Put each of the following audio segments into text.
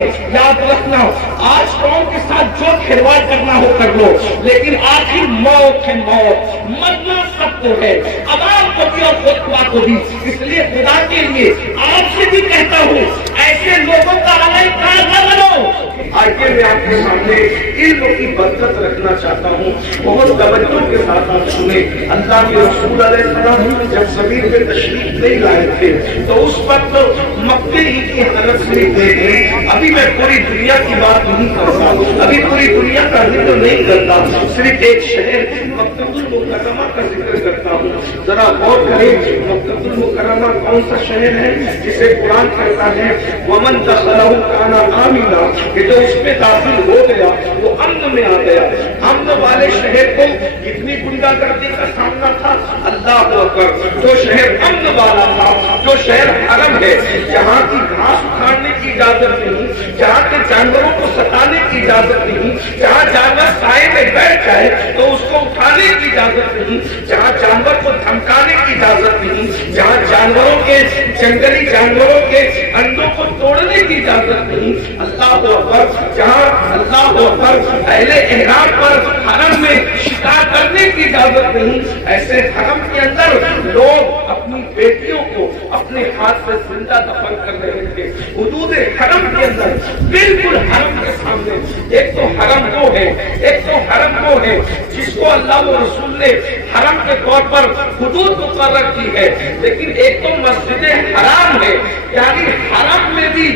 یاد رکھنا آج قوم کے ساتھ جو کھلواڑ کرنا ہو کر لو، لیکن آخر موت ہے، موت مرنا سب کو ہے، عوام کو بھی اور خطبہ کو بھی۔ اس لیے خدا کے لیے آپ سے بھی کہتا ہوں ایسے لوگوں کا علیہ کار نہ بنو۔ آئیے میں آپ کے سامنے علم کی برکت رکھنا چاہتا ہوں، بہت توجہ کے ساتھ آپ سنیں۔ اللہ کے رسول علیہ السلام جب زمین پہ تشریف نہیں لائے تھے تو اس وقت مکے ہی کی حضرت شریف دیکھ رہے۔ ابھی میں پوری دنیا کی بات نہیں کرتا، ابھی پوری دنیا کا ذکر نہیں کرتا، صرف ایک شہر مکہ المکرمہ کا ذکر کرتا ہوں۔ ذرا غور کریں مکہ المکرمہ کون سا شہر ہے جسے قرآن کہتا ہے ومن دخلہ کان آمنا، کہ جو اس پہ داخل ہو گیا وہ امن میں آ گیا۔ امن والے شہر کو کتنی گنڈا گردی کا سامنا تھا، اللہ اکبر۔ جو شہر امن والا تھا، جو شہر حرم ہے، جہاں کی گھاس اکھاڑنے کی اجازت نہیں، جہاں کے جانوروں کو ستانے کی اجازت نہیں، جہاں جانور سائے میں بیٹھ جائے تو اس کو اٹھانے کی اجازت نہیں، جہاں جانور کو دھمکانے کی اجازت نہیں، جہاں جانوروں کے جنگلی جانوروں کے انڈوں کو توڑنے کی اجازت نہیں، اللہ اکبر۔ جہاں اللہ اکبر اہل احرام پر حرم میں شکار کرنے کی اجازت نہیں، ایسے حرم کے اندر لوگ اپنی بیٹیوں کو اپنے ہاتھ سے زندہ دفن کر رہے تھے۔ حدود حرم کے اندر بالکل حرم کے سامنے ایک تو حرم وہ ہے، ایک تو حرم وہ ہے جس کو اللہ و رسول نے حرم کے طور پر حدود مقرر کی ہے، لیکن ایک تو مسجد حرام ہے، یعنی حرم میں بھی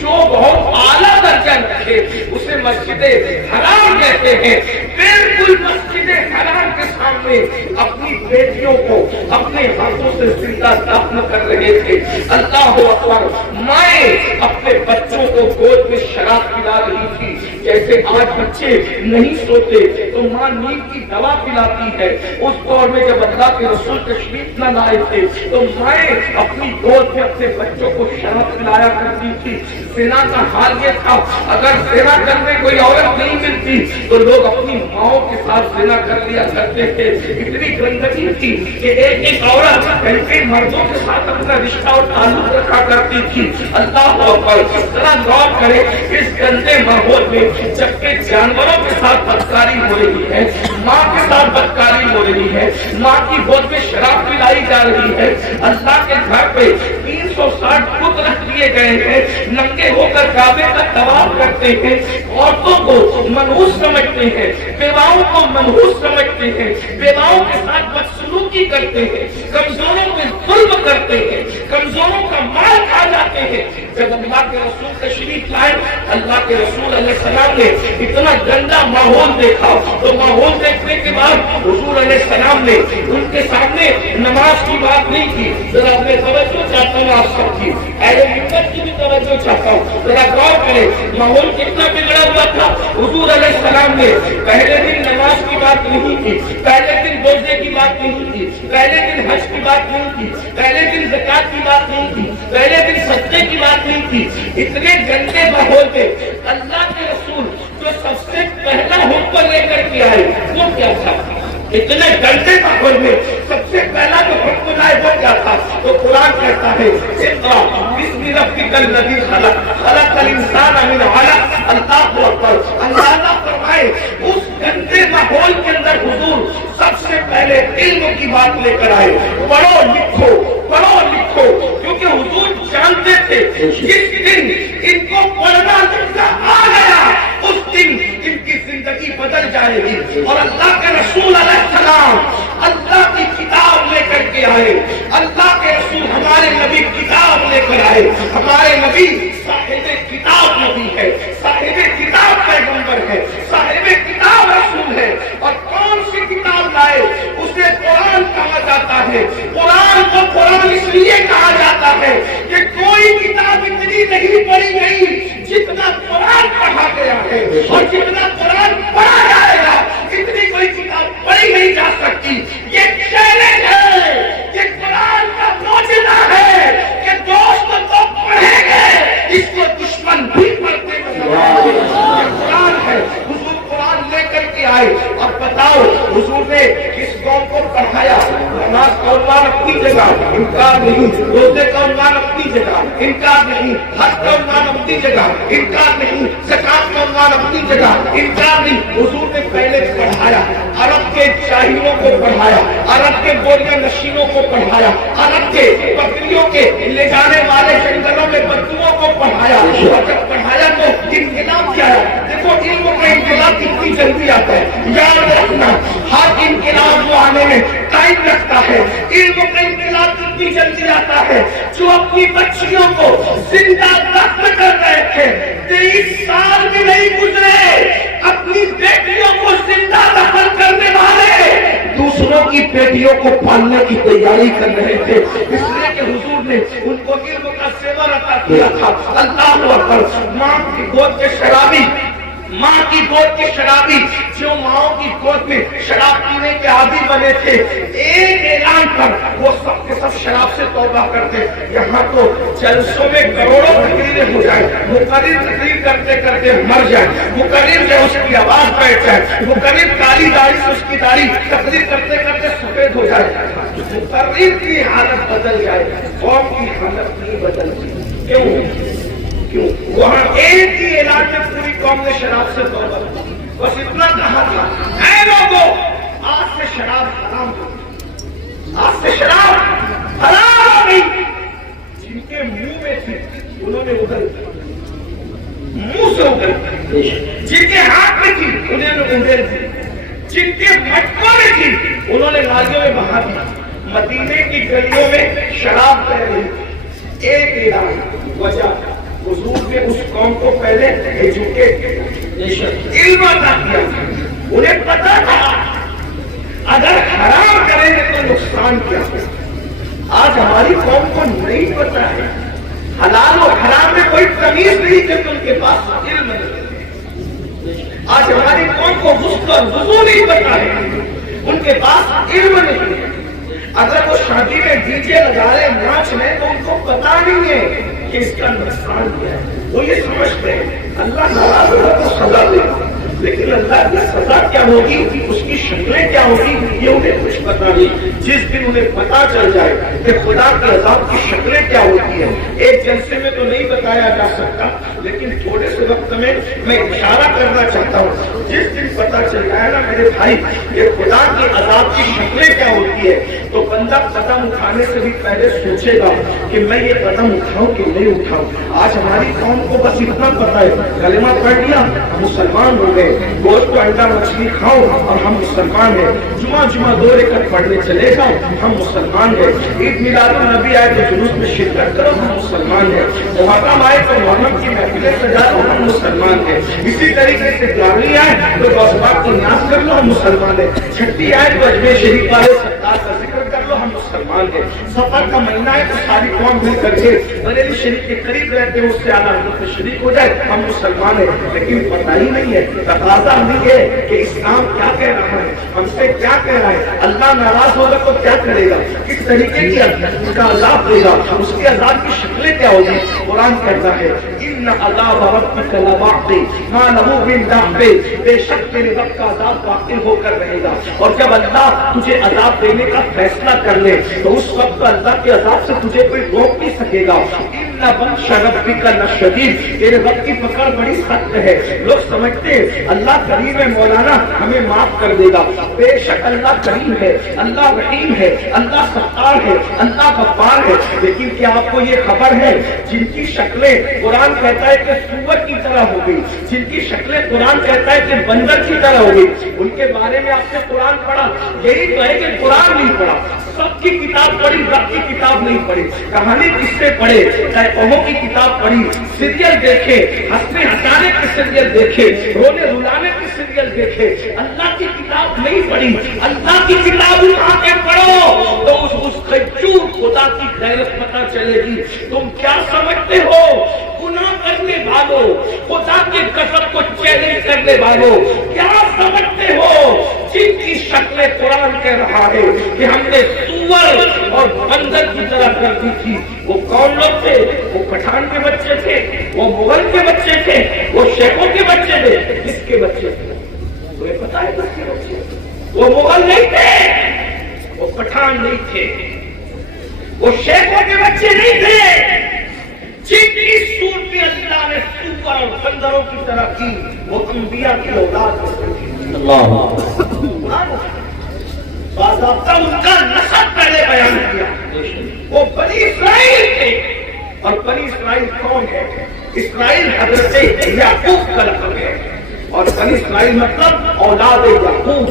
جو بہت اعلیٰ درجہ رکھے اسے مسجد حرام کہتے ہیں۔ بالکل مسجد حرام کے سامنے اپنی بیٹیوں کو اپنے ہاتھوں سے زندہ دفن کر رہے تھے۔ اللہ اکبر۔ مائیں اپنے بچوں کو گود میں شراب پلا رہی تھی، جیسے آج بچے نہیں سوتے تو ماں نیند کی دوا پلاتی ہے، اس دور میں جب اللہ کے رسول تشریف نہ لائے تھے تو مائیں اپنی گود میں اپنے بچوں کو شراب پلایا کرتی تھی۔ زنا کا حال یہ تھا، اگر زنا کرنے کوئی عورت نہیں ملتی تو لوگ اپنی ماؤں کے ساتھ زنا کر لیا کرتے تھے۔ اتنی گندگی تھی کہ ایک ایک عورت کئی مردوں کے ساتھ اپنا رشتہ اور تعلق رکھا کرتی تھی۔ اللہ اکبر۔ ذرا غور کریں اس گندے ماحول میں جبکہ جانوروں کے ساتھ بدکاری ہو رہی ہے، ماں کے ساتھ بدکاری ہو رہی ہے، ماں کی گود میں شراب پلائی جا رہی ہے، اللہ کے گھر پہ 360 بت رکھ دیے گئے ہیں، ننگے ہو کر کعبے کا طواف کرتے ہیں، عورتوں کو منحوس سمجھتے ہیں، بیواؤں کو منحوس سمجھتے ہیں، بیواؤں کے ساتھ بدسلوکی کرتے ہیں، کمزوروں پہ ظلم کرتے ہیں، کمزوروں کا مال کھا جاتے ہیں۔ جب اللہ کے رسول تشریف لائے، اللہ کے رسول علیہ السلام نے اتنا گندا ماحول دیکھا تو ماحول دیکھنے کے بعد حضور علیہ السلام نے ان کے سامنے نماز کی بات نہیں کی۔ ذرا اپنے توجہ چاہتا ہوں آپ سب کی، اہل ملت کی بھی توجہ چاہتا ہوں، ذرا غور کریں ماحول کتنا بگڑا ہوا تھا۔ حضور علیہ السلام نے پہلے دن نماز کی بات نہیں کی، پہلے دن روزے کی بات نہیں کی، پہلے دن حج کی بات نہیں کی، پہلے دن زکات کی بات نہیں کی، پہلے دن صدقے کی بات نہیں کی۔ اتنے گندے ماحول میں اللہ کے رسول جو سب سے پہلا حکم لے کر کے آئے وہ کیا تھا؟ اتنے گندے ماحول میں سب سے پہلا جو حکم لائے وہ کیا تھا؟ تو قرآن کہتا ہے اقرأ بسم ربک الذی خلق خلق الانسان من علق۔ اللہ اکبر۔ اندازہ فرمائے اس گندے ماحول کے اندر حضور سب سے پہلے علم کی بات لے کر آئے، پڑھو لکھو پڑھو لکھو، کیونکہ حضور جانتے تھے جس دن ان کو پڑھنا لکھنا آ گیا اس دن ان کی زندگی بدل جائے گی۔ اور اللہ کے رسول علیہ السلام اللہ کی کتاب لے کر کے آئے، اللہ کے رسول ہمارے نبی کتاب لے کر آئے۔ ہمارے نبی صاحب کتاب نبی ہے، صاحب کتاب پیغمبر ہے، صاحب کتاب رسول ہے۔ اور کون سی کتاب لائے؟ اسے قرآن کہا جاتا ہے۔ قرآن کو قرآن اس لیے کہا جاتا ہے کہ کوئی کتاب اتنی نہیں پڑھی گئی جتنا قرآن پڑھا گیا ہے، اور جتنا قرآن پڑھا جائے گا اتنی کوئی کتاب پڑھی نہیں جا سکتی۔ یہ چیلنج ہے، یہ قرآن کا معجزہ ہے کہ دوست تو پڑھیں گے، اس کو دشمن بھی پڑھتے ہیں۔ یہ قرآن ہے، حضور قرآن لے کر کے آئے۔ اور بتاؤ حضور نے کس قوم کو پڑھایا؟ نماز کا عنوان اپنی جگہ، انکار نہیں، روزے کا عنوان اپنی جگہ، انکار نہیں، حج کا عنوان اپنی جگہ، انکار جگہ انکار نہیں، حضور نے پہلے پڑھایا، عرب کے جاہلوں کو پڑھایا، عرب کے گولیاں نشینوں کو پڑھایا، عرب کے بکریوں کے لے جانے والے جنگلوں میں بدوؤں کو پڑھایا، اور جب پڑھایا تو انقلاب کیا ہے؟ دیکھو علم کا انقلاب کتنی جلدی آتا ہے، یاد رکھنا ہر انقلاب وہ آنے میں ٹائم لگتا ہے، علم کا انقلاب کتنی جلدی آتا ہے۔ جو اپنی بچیوں کو زندہ دفن کر رہے تھے 23 سال بھی نہیں گزرے، اپنی بیٹیوں کو زندہ دفن کرنے والے دوسروں کی بیٹیوں کو پالنے کی تیاری کر رہے تھے، اس لیے کہ حضور نے ان کو علم کا زیور عطا کیا تھا۔ اللہ اکبر، ماں کی گود کے شرابی، ماں کی گود کے شرابی جو ماؤں کی گود میں شراب پینے کے عادی بنے تھے، ایک اعلان پر وہ سب کے سب شراب سے توبہ کرتے۔ یہاں تو جلسوں میں کروڑوں تقریریں ہو جائیں، مقرر تقریر کرتے کرتے مر جائے، مقرر جو اس کی آواز بیٹھ جائے، مقرر کالی داڑھی سے اس کی داڑھی تقریر کرتے کرتے سفید ہو جائے، مقرر کی حالت بدل جائے، قوم کی حالت نہیں بدلتی۔ کیوں؟ وہاں ایک ہی اعلان میں پوری قوم نے شراب سے توبہ کی، بس اتنا کہا تھا، اے لوگوں آج سے شراب حرام ہو گئی، آج سے شراب حرام ہو گئی۔ جن کے منہ میں تھی انہوں نے اگل منہ سے اگل، جن کے ہاتھ میں تھی انہوں نے اگل دی، جن کے مٹکوں میں تھی انہوں نے نالیوں میں بہا دی۔ مدینے کی گلیوں میں شراب بہ رہی، ایک اعلان، وجہ حضور نے اس قوم کو پہلے ایجوکیٹ علم عطا کیا، انہیں پتا تھا اگر حرام کریں گے تو نقصان کیا ہے۔ آج ہماری قوم کو نہیں پتا ہے، حلال و حرام میں کوئی تمیز نہیں کہ ان کے پاس علم نہیں۔ آج ہماری قوم کو غسل اور وضو نہیں پتا ہے، ان کے پاس علم نہیں ہے۔ اگر وہ شادی میں ڈی جے لگا رہے ناچ میں تو ان کو پتا نہیں ہے کہ اس کا نقصان کیا ہے۔ وہ یہ سمجھتے ہیں اللہ ناراض ہوگا تو سزا دے گا، لیکن اللہ کی سزا کیا ہوگی، اس کی شکلیں کیا ہوگی، یہ انہیں کچھ پتا نہیں۔ جس دن انہیں پتا چل جائے کہ خدا کے عذاب کی شکلیں کیا ہوتی ہیں، ایک جلسے میں تو نہیں بتایا جا سکتا، لیکن تھوڑے سے وقت میں اشارہ کرنا چاہتا ہوں۔ جس دن پتا چل جائے نا میرے بھائی کہ خدا کے عذاب کی شکلیں کیا ہوتی ہے، تو بندہ قدم اٹھانے سے بھی پہلے سوچے گا کہ میں یہ قدم اٹھاؤں کہ نہیں اٹھاؤں۔ آج ہماری قوم کو بس اتنا پتا ہے، کلمہ پڑھ لیا ہم مسلمان ہو گئے، گوشت و انڈا مچھلی کھاؤ اور ہم مسلمان ہیں، جمعہ 2 رکعت پڑھنے چلے جاؤ ہم مسلمان ہیں، عید میلاد النبی آئے تو جلوس میں شرکت کرو ہم مسلمان ہیں، محرم آئے تو محرم کی محفلیں سجا لو ہم مسلمان ہیں، اسی طریقے سے دیوالی آئے تو غوث پاک کو نیاز کر لو ہم مسلمان ہیں، چھٹی آئے تو اجمیر شریف والے سرکار کا ذکر کر لو ہم مسلمان ہیں، سفر کا مہینہ ہے تو ساری قوم مل کر کے بریلی شریف کے قریب رہتے ہیں اس سے اعلیٰ حضرت میں شریک ہو جائے ہم مسلمان ہیں۔ لیکن پتہ ہی نہیں ہے، تقاضا نہیں ہے کہ اسلام کیا کہہ رہا ہے، ہم سے کیا کہہ رہا ہے، اللہ ناراض ہوگا تو کیا کرے گا، کس طریقے کی اس کا عذاب دے گا، اس کے عذاب کی شکلیں کیا ہوگی۔ قرآن کہتا ہے ان عذاب ربک لواقع ما له من دافع، بے شک تیرے رب کا عذاب واقع ہو کر رہے گا، اور جب اللہ تجھے عذاب دینے کا فیصلہ کر لے تو اس وقت اللہ کے عذاب سے تجھے کوئی روک نہیں سکے گا۔ ان بطش ربک لشدید، تیرے رب کی پکڑ بڑی سخت ہے۔ لوگ سمجھتے ہیں اللہ کریم ہے، مولانا ہمیں معاف کر دے گا، بے شک اللہ کریم ہے، اللہ رحیم ہے، اللہ ستار ہے، اللہ غفار ہے، لیکن کیا آپ کو یہ خبر ہے جن کی شکلیں قرآن کہتا ہے کہ سور کی طرح ہو گئی، جن کی شکلیں قرآن کہتا ہے کہ بندر کی طرح ہو گئی، ان کے بارے میں آپ نے قرآن پڑھا؟ یہی تو ہے کہ قرآن نہیں پڑھا، سب کی کتاب پڑھی، رب کی کتاب نہیں پڑھی، کہانی کس سے پڑھے، قوموں کی کتاب پڑھی، سیریل دیکھے، ہنسنے ہنسانے کے سیریل دیکھے، رونے رلانے کے سیریل دیکھے، اللہ کی کتاب نہیں پڑھی۔ اللہ کی کتاب اٹھا کے پڑھو تو اس خجور خدا کی غیرت پتہ چلے گی۔ تم کیا سمجھتے ہو گناہ کرنے والوں، خدا کے غضب کو چیلنج کرنے والوں، کیا سمجھتے ہو جن کی شکلیں قرآن کہہ رہا ہے کہ ہم نے سور اور بندر کی طرح کر دی تھی، وہ کون لوگ تھے؟ وہ پٹھان کے بچے تھے، وہ مغل کے بچے تھے، وہ شیخوں کے بچے تھے، کس کے بچے تھے؟ تمہیں پتا ہے کس کے بچے؟ وہ مغل نہیں تھے، وہ پٹھان نہیں تھے، وہ شیخوں کے بچے نہیں تھے، جن کی صورت اللہ نے سور اور بندر پیغمبروں کی طرح کی، وہ انبیاء کی اولاد میں تھی۔ اللہ باضابطہ ان کا نسب پہلے بیان کیا، وہ بنی اسرائیل تھے۔ اور بنی اسرائیل کون ہے؟ اسرائیل حضرت یعقوب کا لقب ہے، اور بنی اسرائیل مطلب اولاد یعقوب،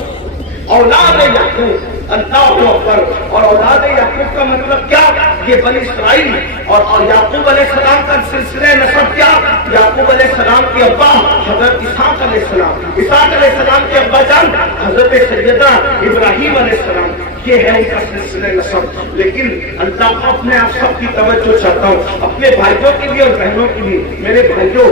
اولاد یعقوب، اللہ اکبر۔ اور اولاد یعقوب کا مطلب کیا؟ یہ بنی اسرائیل اور یعقوب علیہ السلام کا سلسلہ نسب کیا؟ یعقوب علیہ السلام کے ابا حضرت اسحاق علیہ السلام، اسحاق علیہ السلام کے ابا جان حضرت سیدنا ابراہیم علیہ السلام، یہ ہے ان کا سلسلہ نسب۔ لیکن اللہ کو اپنے آپ سب کی توجہ چاہتا ہوں، اپنے بھائیوں کے لیے اور بہنوں کے لیے۔ میرے بھائیوں،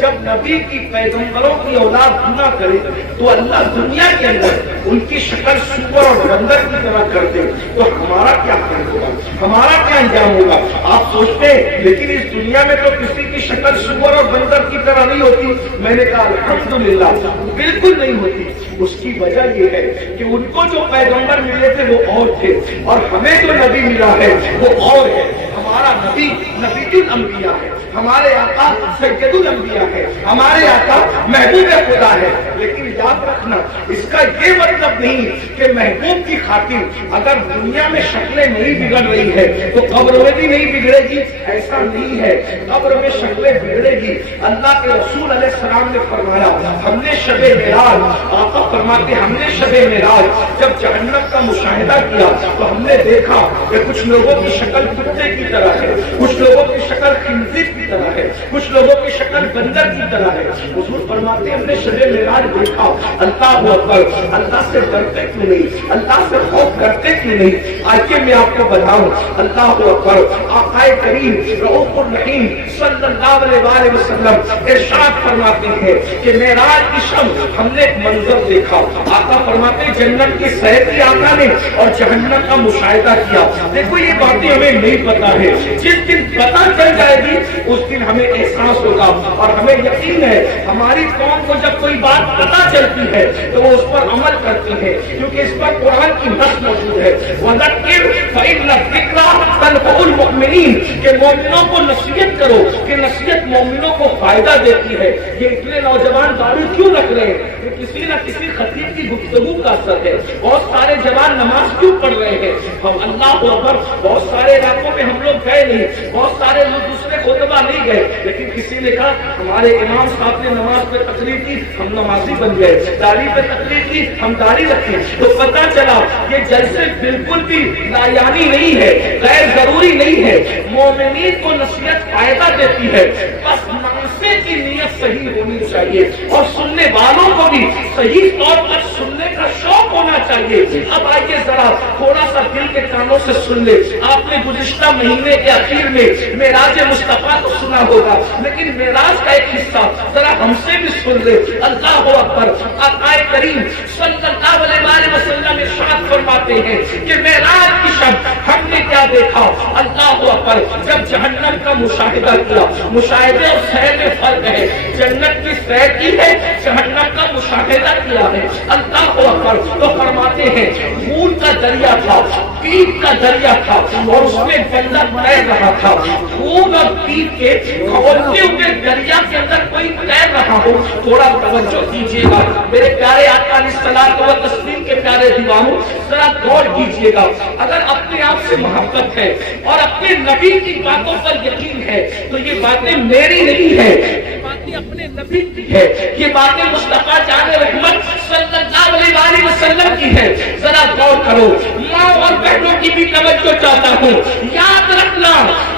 جب نبی کی پیغمبروں کی اولاد گناہ کرے تو اللہ دنیا کے اندر ان کی شکل سور اور بندر کی طرح کر دے تو ہمارا کیا حال ہوگا، ہمارا کیا انجام ہوگا؟ آپ سوچتے ہیں لیکن اس دنیا میں تو کسی کی شکل سور اور بندر کی طرح نہیں ہوتی۔ میں نے کہا الحمدللہ بالکل نہیں ہوتی۔ اس کی وجہ یہ ہے کہ ان کو جو پیغمبر ملے تھے وہ اور تھے، اور ہمیں جو نبی ملا ہے وہ اور ہے۔ ہمارا نبی نبی الانبیاء ہے، ہمارے آقا سید الانبیاء ہے، ہمارے آقا محبوب خدا ہے۔ لیکن یاد رکھنا، اس کا یہ مطلب نہیں کہ محبوب کی خاطر اگر دنیا میں شکلیں نہیں بگڑ رہی ہے تو قبر میں بھی نہیں بگڑے گی، ایسا نہیں ہے۔ قبر میں شکلیں بگڑے گی۔ اللہ کے رسول علیہ السلام نے فرمایا، ہم نے شب معراج، آقا فرماتے ہم نے شب معراج جب جہنم کا مشاہدہ کیا تو ہم نے دیکھا کہ کچھ لوگوں کی شکل کتے کی طرح ہے، کچھ لوگوں کی شکل خنزیر کی طرح ہے، کچھ لوگوں کی شکل بندر کی طرح ہے۔ حضور فرماتے ہم نے شب معراج دیکھا، اللہ اکبر، اللہ سے ڈرتے کیوں نہیں، اللہ سے خوف کرتے کیوں نہیں؟ آئیے میں آپ کو بتاؤں، اللہ اکبر، آقا کریم رؤوف الرحیم صلی اللہ علیہ وسلم ارشاد فرماتے ہیں کہ معراج کی شب ہم نے ایک منظر دیکھا۔ آقا فرماتے ہیں جنت کی سیر کی آقا نے اور جہنم کا مشاہدہ کیا۔ دیکھو یہ باتیں ہمیں نہیں پتا ہے، جس دن پتا چل جائے گی اس دن ہمیں احساس ہوگا، اور ہمیں یقین ہے ہماری قوم کو جب کوئی بات پتا چلتی ہے تو وہ اس پر عمل کرتی ہے، کیونکہ اس پر قرآن کی نص موجود ہے، وَذَكِّرْ فَإِنَّ الذِّكْرَىٰ تَنفَعُ الْمُؤْمِنِينَ، کہ مومنوں کو نصیحت کرو، کہ نصیحت مومنوں کو فائدہ دیتی ہے۔ یہ اتنے نوجوان داڑھی کیوں رکھ رہے ہیں؟ یہ کسی نہ کسی خطیب کی گفتگو کا اثر ہے۔ بہت سارے جوان نماز کیوں پڑھ رہے ہیں؟ ہم اللہ اکبر، بہت سارے علاقوں میں ہم لوگ گئے نہیں، بہت سارے لوگ دوسرے خطبہ نہیں گئے، لیکن کسی نے کہا ہمارے امام صاحب نے نماز پہ تقریر کی، ہم نمازی بن گئے، داڑھی پہ تقریر کی، ہم داڑھی رکھیں۔ تو پتہ چلا یہ جلسے بالکل بھی لایانی نہیں ہے، غیر ضروری نہیں ہے۔ مومنین کو نصیحت فائدہ دیتی ہے، بس ناصح کی نیت صحیح ہونی چاہیے، اور سننے والوں کو بھی صحیح طور پر سننے کا شوق ہونا چاہیے۔ اب آئیے ذرا تھوڑا سا دل کے کانوں سے سن لے۔ آپ نے گزشتہ مہینے کے اخیر میں معراج مصطفیٰ کو سنا ہوگا، لیکن معراج کا ایک حصہ ذرا ہم سے بھی سن لے۔ اللہ اکبر، آقا کریم صلی اللہ علیہ وسلم ارشاد فرماتے ہیں کہ معراج کی شب ہم نے کیا دیکھا؟ اللہ اکبر، جب جہنم کا مشاہدہ کیا۔ مشاہدے اور سیر میں فرق ہے، جنت کی سیر کی ہے، جہنم کا مشاہدہ کیا ہے۔ اللہ اکبر، تو فرماتے ہیں خون کا دریا تھا، پیپ کا دریا تھا، اور اس میں بندہ تیر رہا تھا۔ خون اور پیپ کے کھولتے ہوئے دریا کے اندر کوئی تیر رہا ہو، تھوڑا توجہ کیجیے گا میرے پیارے آقا علیہ الصلوۃ والتسلیم کے پیارے دیوانوں، ذرا غور کیجیے گا۔ اگر اپنے آپ سے محبت ہے اور اپنے نبی کی باتوں پر یقین ہے تو یہ باتیں میری نہیں ہے، یہ باتیں اپنے نبی کی ہے، یہ باتیں مصطفیٰ جان رحمت صلی اللہ علیہ وسلم کی ہے۔ ذرا غور کرو، ماں اور بہنوں کی بھی توجہ چاہتا ہوں۔ یاد رکھنا،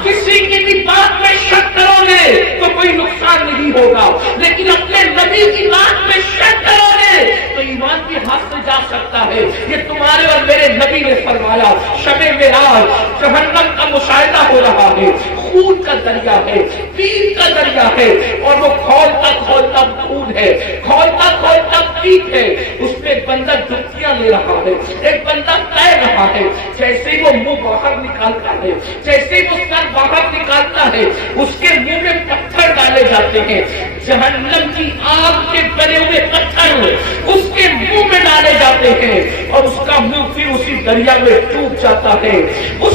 کسی کی بھی بات میں شک کرو گے تو کوئی نقصان نہیں ہوگا، لیکن اپنے نبی کی بات میں شک کرو گے تو ایمان کی ہاتھ سے جا سکتا ہے۔ یہ تمہارے اور میرے نبی نے فرمایا، شب معراج جہنم کا مشاہدہ ہو رہا ہے، خون کا دریا ہے، پیپ کا دریا ہے، اور وہ کھولتا کھولتا خون ہے، کھولتا کھولتا پیپ ہے۔ اس میں ایک بندہ ڈبکیاں لے رہا ہے، ایک بندہ تیر رہا ہے۔ جیسے ہی وہ منہ باہر نکالتا ہے، جیسے ہی وہ سر باہر نکالتا ہے، اس کے منہ میں پتھر ڈالے جاتے ہیں، جہنم کی آگ کے بنے ہوئے پتھر اس کے منہ میں ڈالے جاتے ہیں، اور اس کا منہ پھر اسی دریا میں ڈوب جاتا ہے۔ اس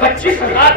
25,000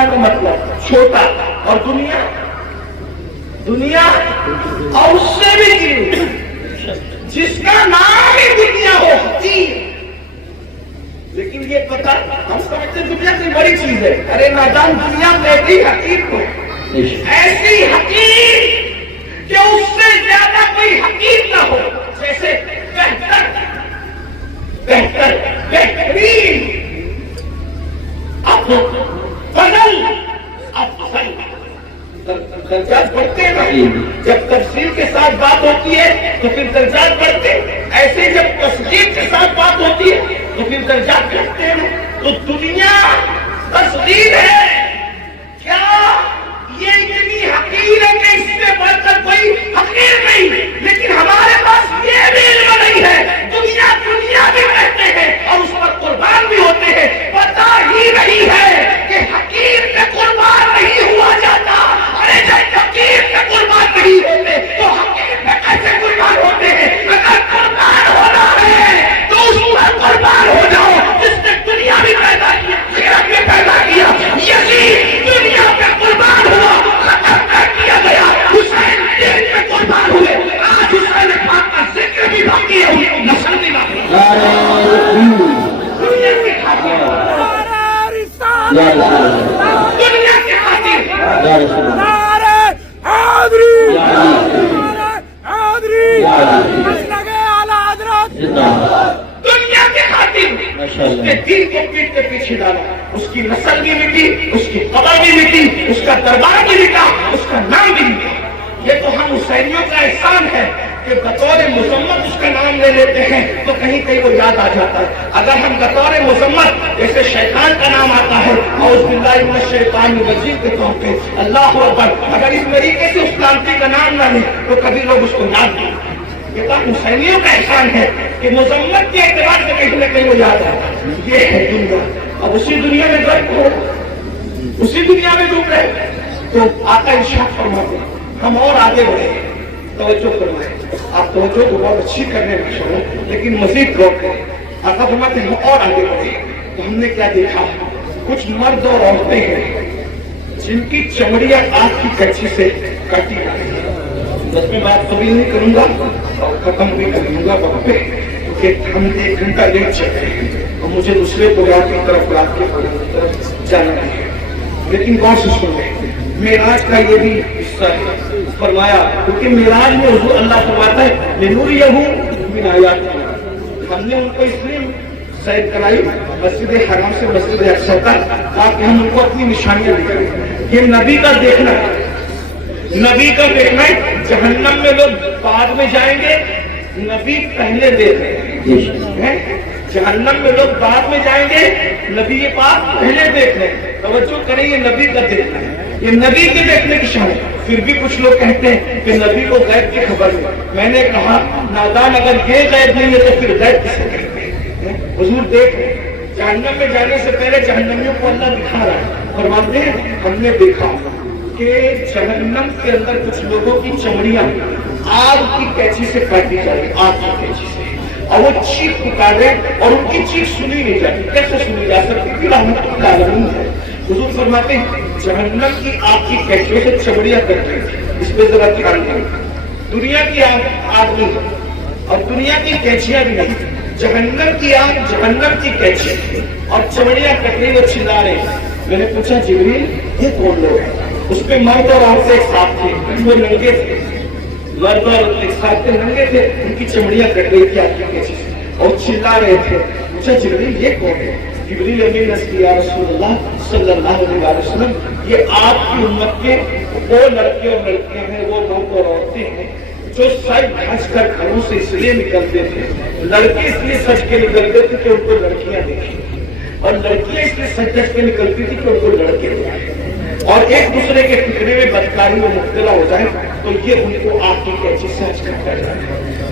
ادنا کا مطلب چھوٹا، اور دنیا دنیا اور اس سے بھی گری، جس کا نام ہی دنیا ہو حقیر۔ لیکن یہ پتہ ہم سمجھتے دنیا سے بڑی چیز ہے، ارے نادان دنیا ایسی حقیر کو، ایسی حقیر کہ اس سے زیادہ کوئی حقیر نہ ہو، جیسے بہتر بہترین فضل افضل درجات بڑھتے ہیں۔ جب تفصیل کے ساتھ بات ہوتی ہے تو پھر درجات بڑھتے، ایسے جب تصغیر کے ساتھ بات ہوتی ہے تو پھر درجات گھٹتے ہیں۔ تو دنیا تصغیر ہے، کیا یہ اتنی حقیر ہے کہ اس سے بڑھ کر کوئی حقیر نہیں، لیکن ہمارے پاس یہ بھی علم نہیں ہے، دنیا دنیا بھی کہتے ہیں اور اس پر قربان بھی ہوتے ہیں، پتہ ہی نہیں ہے کہ حقیر پہ قربان نہیں ہوا جاتا۔ ارے جب حقیر پہ قربان نہیں ہوتے تو حقیر پہ کیسے قربان ہوتے ہیں؟ اگر قربان ہونا ہے تو اس پر قربان ہو جاؤ جس نے دنیا بھی پیدا کی، آخرت بھی پیدا کیا۔ یقین دنیا پہ قربان ہوا، ختم کر دیا گیا، حسین دین پہ قربان ہوئے، آج حسین پاک کا ذکر بھی باقی ہے، نسل بھی باقی ہے۔ دنیا کی خاطر، دنیا کی خاطر، دنیا کے خاطر اس کے دین کو پیٹ کے پیچھے ڈالا، اس کی نسل بھی مٹی، اس کی قبر بھی مٹی، اس کا دربار بھی مٹا، اس کا نام بھی مٹا۔ یہ تو ہم حسینیوں کا احسان ہے کہ بطور مذمت اس کا نام لے لیتے ہیں تو کہیں کہیں وہ یاد آ جاتا ہے۔ اگر ہم بطور مذمت جیسے شیطان کا نام آتا ہے اعوذ باللہ من الشیطان الرجیم کے طور پہ اللہ اکبر، اگر اس طریقے سے اس کرانتی کا نام نہ لیں تو کبھی لوگ اس کو یاد نہیں۔ یہ تو حسینیوں کا احسان ہے کہ مذمت کے اعتبار سے کہیں نہ کہیں وہ یاد آتا۔ یہ ہے دنیا، اب اسی دنیا میں غرق ہو، اسی دنیا میں ڈوب رہے تو آقا ارشاد فرماتے ہیں ہم اور آگے بڑھے، توجہ فرمائیں، آپ توجہ کو بہت اچھی کرنے میں شروع، لیکن مزید غور کریں۔ آقا فرماتے ہیں ہم اور آگے بڑھے تو ہم نے کیا دیکھا، کچھ مرد اور عورتیں ہیں جن کی چمڑیاں آگ کی کچھی سے کاٹی جاتی ہیں۔ بس میں بات طویل نہیں کروں گا اور ختم بھی کر دوں گا وقت پہ، کیونکہ ہم 1 گھنٹہ لیٹ چل رہے ہیں اور مجھے دوسرے پروگرام کی طرف رات کے پروگرام کی طرف جانا ہے۔ لیکن غور سے سن لیں، معراج کا یہ بھی حصہ ہے، فرمایا کیونکہ معراج میں حضور اللہ فرماتا ہے لنوریہ من آیاتنا، ہم نے ان کو اس لیے سیر کرائی مسجد حرام سے مسجد اقصی تک تاکہ ہم ان کو اپنی نشانیاں دکھائیں۔ یہ نبی کا دیکھنا ہے، نبی کا دیکھنا ہے۔ جہنم میں لوگ بعد میں جائیں گے، نبی پہلے دیکھ رہے ہیں۔ جہنم میں لوگ بعد میں جائیں گے، نبی یہ بات پہلے دیکھ رہے ہیں۔ توجہ کریں، یہ نبی کا دیکھنا ہے، یہ نبی کے دیکھنے کی شان ہے۔ پھر بھی کچھ لوگ کہتے ہیں کہ نبی کو غیب کی خبر ہے۔ میں نے کہا نادان، اگر یہ غیب نہیں ہے تو پھر غیب کسے کہتے ہیں؟ حضور دیکھ رہے ہیں، جہنم میں جانے سے پہلے جہنمیوں کو اللہ دکھا رہا ہے، فرماتے ہیں ہم نے دیکھا کہ جہنم کے اندر کچھ لوگوں کی چمڑیاں آگ کی کینچی سے کاٹی جا رہی، آگ کی کینچی سے، اور وہ چیخ پکارے اور ان کی چیخ سنی نہیں جاتی۔ کیسے سنی جا سکتی تھی؟ رحمت العالمین ہے۔ حضور فرماتے ہیں جہنم کی آگ کی کینچیوں سے چمڑیاں کٹ رہی تھی۔ اس پہ ذرا دھیان دیں، دنیا کی آگ نہیں اور دنیا کی کینچیاں بھی نہیں، جہنم کی آگ، جہنم کی کینچی اور چمڑیاں کٹ رہی، وہ چلا رہے ہیں۔ میں نے پوچھا جبریل یہ کون لوگ ہیں؟ اس پہ مرد اور عورتیں ایک ساتھ تھے، وہ ننگے تھے، مرد اور ایک ساتھ تھے، ننگے تھے، ان کی چمڑیاں کٹ رہی تھی آگ کی کینچی سے اور چلا رہے تھے۔ پوچھا جبریل یہ کون ہے؟ جبریل امین نے کہا یا رسول اللہ صلی اللہ علیہ وسلم، یہ آپ کی امت کے وہ لڑکے اور لڑکیاں ہیں، وہ لوگ اور عورتیں ہیں جو سج دھج کر گھروں سے اس لیے نکلتے تھے، لڑکے اس لیے سج کے نکلتے تھے کہ ان کو لڑکیاں دیکھیں، اور لڑکیاں اس لیے سج دھج کے نکلتی تھی کہ ان کو لڑکے دیکھیں، اور ایک دوسرے کے فکرے میں بدکاری میں مبتلا ہو جائے تو یہ ان کو آگ کی کینچی سے سج کرتا جائے۔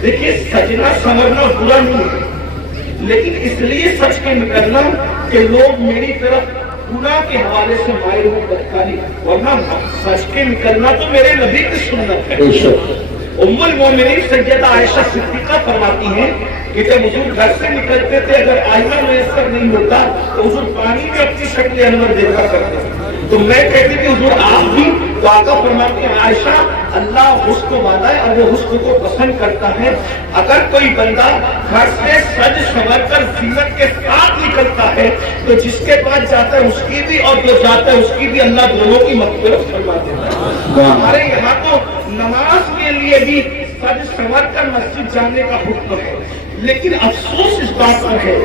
دیکھیے سجنا سمجھنا برا نہیں ہے، لیکن اس لیے سچ کے نکلنا کہ لوگ میری طرف گناہ کے حوالے سے مائل ہو بدکاری، ورنہ سچ کے نکلنا تو میرے نبی کی سنت ہے۔ ام المومنین سیدہ عائشہ صدیقہ فرماتی ہیں کہ جب حضور گھر سے نکلتے تھے اگر آئینہ میسر نہیں ہوتا تو حضور پانی میں اپنی شکل انور دیکھا کرتے تو میں کہتی کہ حضور آپ بھی تو آقا فرماتے ہیں عائشہ اللہ حسن والا ہے اور وہ حسن کو پسند کرتا ہے. اگر کوئی بندہ گھر سے سج سنور کر زینت کے ساتھ نکلتا ہے تو جس کے پاس جاتا ہے اس کی بھی اور جو جاتا ہے اس کی بھی اللہ دونوں کی مغفرت فرما دیتا ہے. ہمارے یہاں تو نماز کے لیے بھی سج سنور کر مسجد جانے کا حکم ہے، لیکن افسوس اس بات پر ہے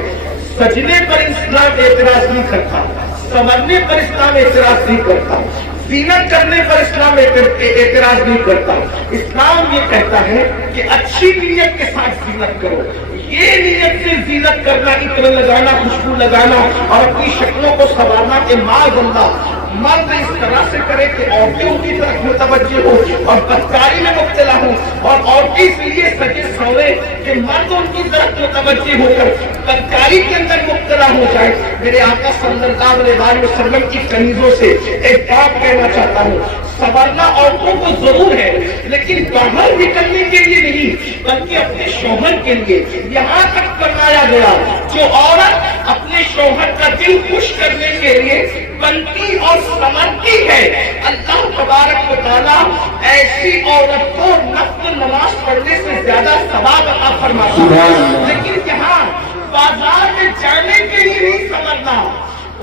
سجنے پر اسلام اعتراض نہیں کرتا، سنورنے پر اسلام اعتراض نہیں کرتا، زینت کرنے پر اسلام اعتراض نہیں کرتا. اسلام یہ کہتا ہے کہ اچھی نیت کے ساتھ زینت کرو. یہ نیت سے زینت کرنا، عطر لگانا، خوشبو لگانا اور اپنی شکلوں کو سنوارنا کہ معاذ اللہ مرد اس طرح سے کرے کہ عورتیں ان کی طرف متوجہ ہو اور بدکاری میں مبتلا ہو، اور عورتیں اس لیے سجے سورے کہ مرد ان کی طرف متوجہ ہو کر بدکاری کے اندر مبتلا ہو جائے. میرے آقا صلی اللہ علیہ وسلم کی کنیزوں سے ایک بات کہنا چاہتا ہوں، سنورنا عورتوں کو ضرور ہے لیکن باہر نکلنے کے لیے نہیں بلکہ اپنے شوہر کے لیے. یہاں تک فرمایا گیا جو عورت اپنے شوہر کا دل خوش کرنے کے لیے بنتی اور سنورتی ہے، اللہ تبارک و تعالیٰ ایسی عورت کو نفل نماز پڑھنے سے زیادہ ثواب عطا فرماتا ہے. لیکن یہاں بازار میں جانے کے لیے نہیں سنورنا،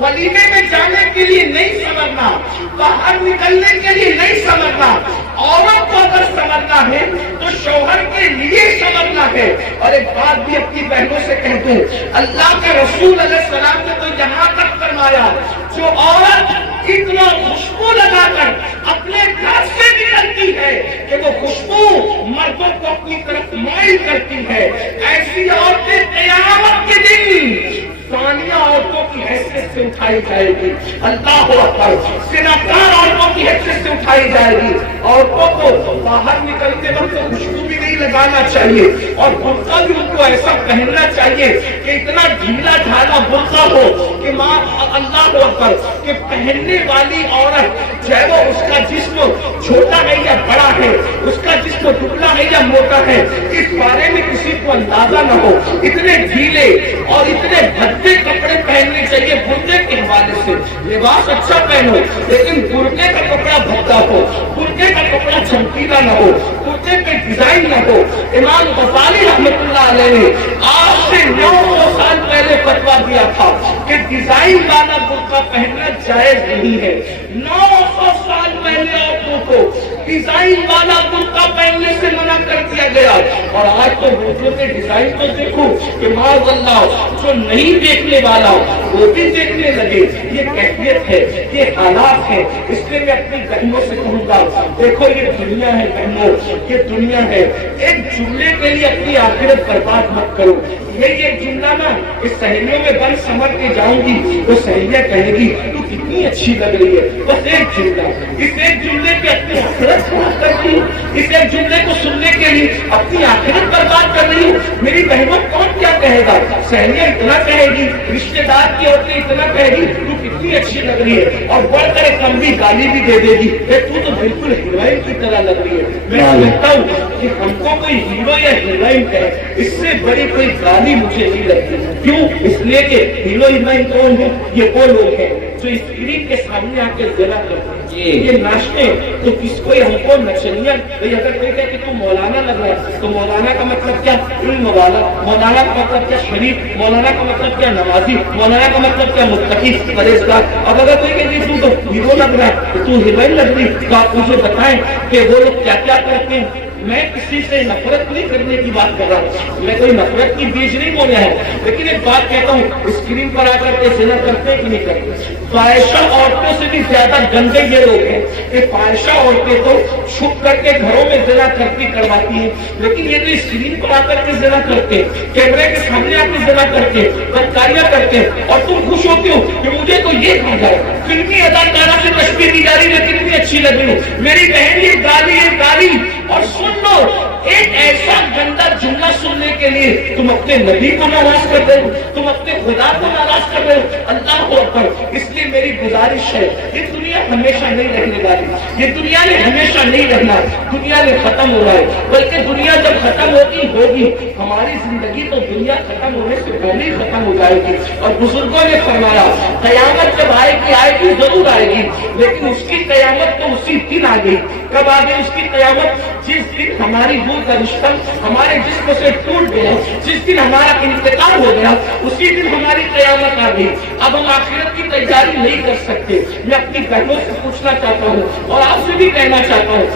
ولیمے میں جانے کے لیے نہیں سنورنا، باہر نکلنے کے لیے نہیں سنورنا. عورت کو اگر سنورنا ہے تو شوہر کے لیے سنورنا ہے. اور ایک بات بھی اپنی بہنوں سے کہہ دوں، اللہ کے رسول علیہ السلام نے تو یہاں تک فرمایا جو عورت اتنا خوشبو لگا کر اپنے گھر سے نکلتی ہے کہ وہ خوشبو مردوں کو اپنی طرف مائل کرتی ہے، ایسی عورتیں قیامت کے دن ثانیہ عورتوں کی حیثیت سے اٹھائی جائے گی. اللہ اکبر. زناکار عورتوں کی حیثیت سے اٹھائی جائے گی. عورتوں کو باہر نکلتے وقت خوشبو بھی نہیں لگانا چاہیے اور برقع بھی ان کو ایسا پہننا چاہیے کہ اتنا ڈھیلا ڈھالا برقع ہو کہ ماں اللہ اکبر کہ پہننے والی عورت چاہے وہ اس کا جسم چھوٹا ہے یا بڑا ہے، اس کا جسم دبلا ہے یا موٹا ہے، اس بارے میں کسی کو اندازہ نہ ہو. اتنے ڈھیلے اور اتنے بھدے کپڑے پہننے چاہیے. برقعے کے حوالے سے لباس اچھا پہنو لیکن برقعے کا کپڑا بھدا ہو، برقعے کا کپڑا چمکیلا نہ ہو، برقعے پہ ڈیزائن نہ ہو. امام غزالی رحمۃ اللہ علیہ نے آج سے 900 سال پہلے فتویٰ دیا تھا کہ ڈیزائن والا برقع پہننا جائز نہیں ہے. 900 سال پہلے عورتوں کو ڈیزائن والا برقع پہننے سے منع کر دیا گیا. اور آج تو برقعے کے ڈیزائن تو دیکھو کہ معاذ اللہ جو نہیں دیکھنے والا وہ بھی دیکھنے لگے. یہ کیفیت ہے، یہ حالات ہے. اس لیے میں اپنی بہنوں سے کہوں گا دیکھو یہ دنیا ہے بہنوں، یہ دنیا ہے. ایک جملے کے لیے اپنی آخرت برباد مت کرو. یہ ایک جملہ نا اس سہیلیوں میں بن سمجھ کے جاؤں گی تو سہیلیاں کہے گی تو کتنی اچھی لگ رہی ہے. بس ایک جملہ، اس ایک جملے پہ اپنی آخرت خراب کر رہی ہوں، اس ایک جملے کو سننے کے لیے اپنی آخرت برباد کر رہی ہوں. میری بہنوں کون کیا کہے گا؟ سہیلیاں اتنا کہے گی، رشتے دار کی عورتیں اتنا کہے گی تو کتنی اچھی لگ رہی ہے، اور بڑھ کر ایک لمبی گالی بھی دے دے گی تو تو بالکل ہیروئن کی طرح لگ رہی ہے. میں سمجھتا ہوں کہ ہم کو کوئی ہیرو یا ہیروئن کہے اس سے بڑی کوئی گالی مجھے نہیں لگتی. کیوں؟ اس لیے کہ ہیرو ہیروئن کون ہے؟ یہ وہ لوگ ہیں جو اسکرین کے سامنے آ کے زنا کرتے ہیں. یہ ناچتے تو کس کوئی ہم کو نچنیا بھائی اگر کوئی کہے کہ تو مولانا لگ رہا ہے تو مولانا کا مطلب کیا؟ علم والا. مولانا کا مطلب کیا؟ شریف. مولانا کا مطلب کیا؟ نمازی. مولانا کا مطلب کیا؟ متقی پرہیزگار. اب اگر کوئی کہے کہ تو ہیرو لگ رہا ہے تو ہیروئن لگ رہی تو آپ مجھے بتائیں کہ وہ لوگ کیا کیا کرتے ہیں. میں کسی سے نفرت نہیں کرنے کی بات کر رہا ہوں، میں کوئی نفرت کی بیج نہیں بولے ہیں، لیکن ایک بات کہتا ہوں اسکرین پر آ کر کے زنا کرتے کہ نہیں کرتے. فاحشہ عورتوں سے بھی زیادہ گندے یہ لوگ ہیں کہ فاحشہ عورتیں تو چھپ کر کے گھروں میں زنا کرتی کرواتی ہیں، لیکن یہ تو اسکرین پر آ کر کے زنا کرتے، کیمرے کے سامنے آ کے زنا کرتے، بدکاریاں کرتے، اور تم خوش ہوتی ہو کہ مجھے تو یہ کہا جائے فلمی اداکارہ سے تشبیہ دی جا رہی ہے کتنی اچھی لگ رہی ہو. میری بہن یہ گالی. اور سن لو ایک ایسا گندا جملہ سننے کے لیے تم اپنے نبی کو ناراض کر رہے ہو, تم اپنے خدا کو ناراض کر رہے ہو. اللہ اکبر. اس لیے میری گزارش ہے, یہ دنیا ہمیشہ نہیں رہنے والی, یہ دنیا نے ہمیشہ نہیں رہنا, دنیا نے ختم ہو رہا ہے. بلکہ دنیا جب ختم ہوگی ہماری زندگی تو دنیا ختم ہونے سے پہلے ہی ختم ہو جائے گی. اور بزرگوں نے فرمایا قیامت جب آئے گی ضرور آئے گی, لیکن اس کی قیامت تو اسی دن آ گئی. کب آ گئی اس کی قیامت؟ جس دن ہماری روح کا رشتہ ہمارے جسم سے ٹوٹ گیا, جس دن ہمارا انتقال ہو گیا, اسی دن ہماری قیامت آ گئی. اب ہم آخرت کی تیاری نہیں کر سکتے. میں اپنی بہنوں سے پوچھنا چاہتا ہوں اور آپ سے بھی کہنا چاہتا ہوں,